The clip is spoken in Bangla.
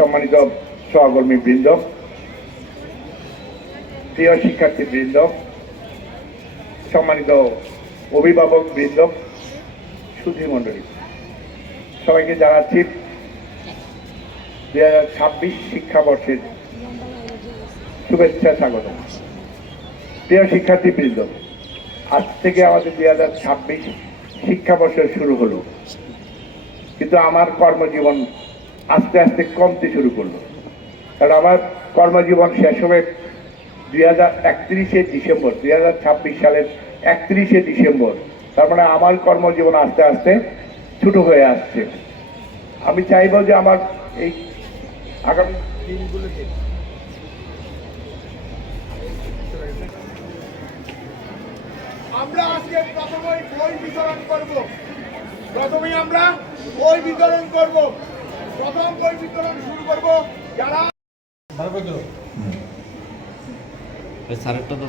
সম্মানিত সহকর্মী বৃন্দ, প্রিয় শিক্ষার্থী বৃন্দ, সম্মানিত অভিভাবক বৃন্দ, সুধী মণ্ডলী, সবাইকে জানাচ্ছি 2026 শিক্ষাবর্ষের শুভেচ্ছা স্বাগত। প্রিয় শিক্ষার্থী বৃন্দ, আজ থেকে আমাদের 2026 শিক্ষাবর্ষের শুরু হলো, কিন্তু আমার কর্মজীবন আস্তে আস্তে কমতে শুরু করলো। কারণ আমার কর্মজীবন শেষ হবে 2031 ডিসেম্বর, 2026 সালের 31 ডিসেম্বর। তার মানে আমার কর্মজীবন আস্তে আস্তে ছোট হয়ে আসছে। আমি চাইব যে আমার এই আগামী দিনগুলোতে আমরা আজকে প্রথমেই বই বিতরণ করব। প্রথমেই আমরা বই বিতরণ করব। প্রথম বই বিতরণ শুরু করব যারা স্যারেরটা তো